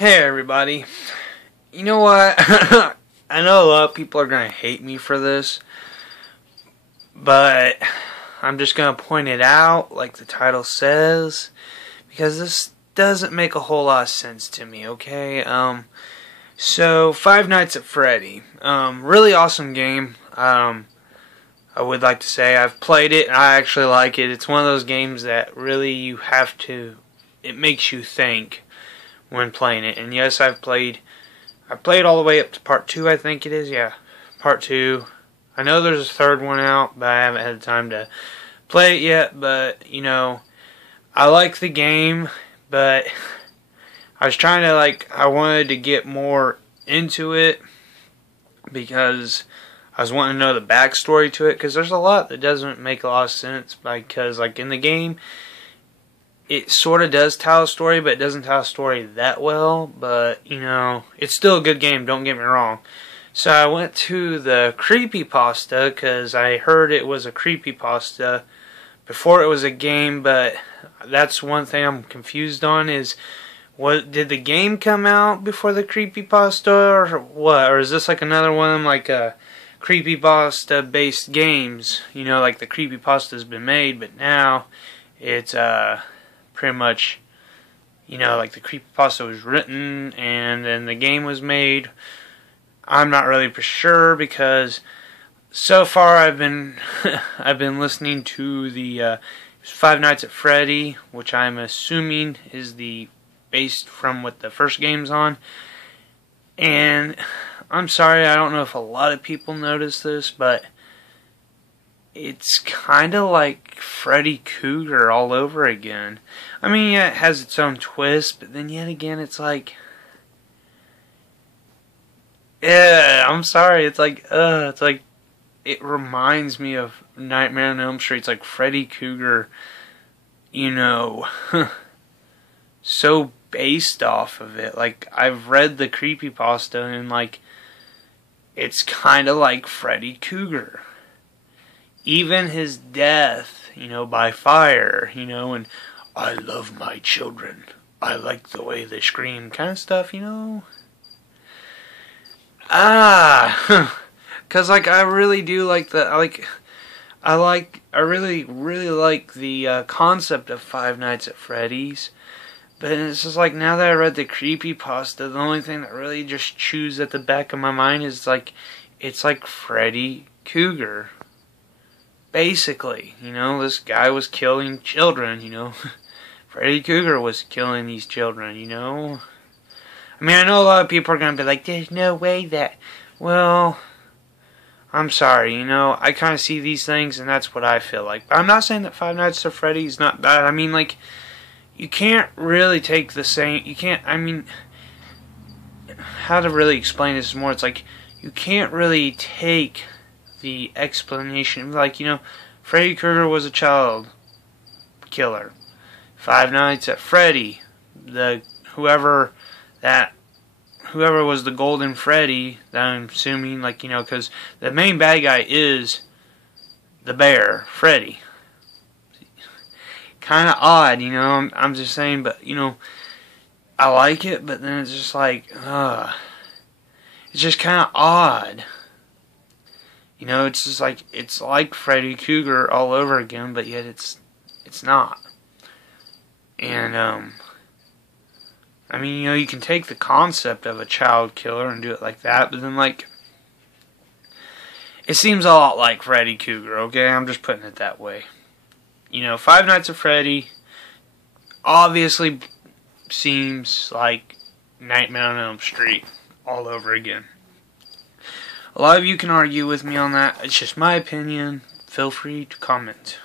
Hey everybody. You know what? I know a lot of people are going to hate me for this, but I'm just going to point it out like the title says, because this doesn't make a whole lot of sense to me, okay? So Five Nights at Freddy. Really awesome game. I would like to say I've played it and I actually like it. It's one of those games that really it makes you think when playing it. And yes, I played all the way up to part 2, I think it is. Yeah, part 2. I know there's a third one out, but I haven't had time to play it yet. But, you know, I like the game, but I was trying to, I wanted to get more into it because I was wanting to know the backstory to it, because there's a lot that doesn't make a lot of sense, because, in the game, it sort of does tell a story, but it doesn't tell a story that well. But, you know, it's still a good game, don't get me wrong. So I went to the creepypasta, because I heard it was a creepypasta before it was a game. But that's one thing I'm confused on, is did the game come out before the creepypasta, or what? Or is this like another one of them, like a creepypasta based games? You know, like the creepypasta's been made, but now it's pretty much, you know, like the creepypasta was written and then the game was made. I'm not really for sure, because so far I've been I've been listening to the Five Nights at Freddy, which I'm assuming is based from what the first game's on. And I'm sorry, I don't know if a lot of people notice this, but it's kind of like Freddy Krueger all over again. I mean, yeah, it has its own twist, but then yet again, it's like, yeah, I'm sorry, it's like it reminds me of Nightmare on Elm Street. It's like Freddy Krueger, you know, so based off of it. Like, I've read the creepypasta, and it's kind of like Freddy Krueger. Even his death, you know, by fire, you know, and I love my children, I like the way they scream, kind of stuff, you know. Cause I really do like I really like the concept of Five Nights at Freddy's. But it's just now that I read the creepypasta, the only thing that really just chews at the back of my mind is it's like Freddy Krueger. Basically, you know, this guy was killing children, you know. Freddy Krueger was killing these children, you know. I mean, I know a lot of people are going to be like, there's no way that... Well, I'm sorry, you know. I kind of see these things, and that's what I feel like. But I'm not saying that Five Nights at Freddy's not bad. I mean, you can't really take the same... You can't... I mean... How to really explain this more, it's you can't really take the explanation, you know, Freddy Krueger was a child killer. Five Nights at Freddy, whoever was the Golden Freddy, that I'm assuming, you know, because the main bad guy is the bear, Freddy. Kind of odd, you know. I'm just saying, but you know, I like it, but then it's just it's just kind of odd. You know, it's just it's like Freddy Krueger all over again, but yet it's not. And, I mean, you know, you can take the concept of a child killer and do it like that, but then, it seems a lot like Freddy Krueger, okay? I'm just putting it that way. You know, Five Nights at Freddy obviously seems like Nightmare on Elm Street all over again. A lot of you can argue with me on that. It's just my opinion. Feel free to comment.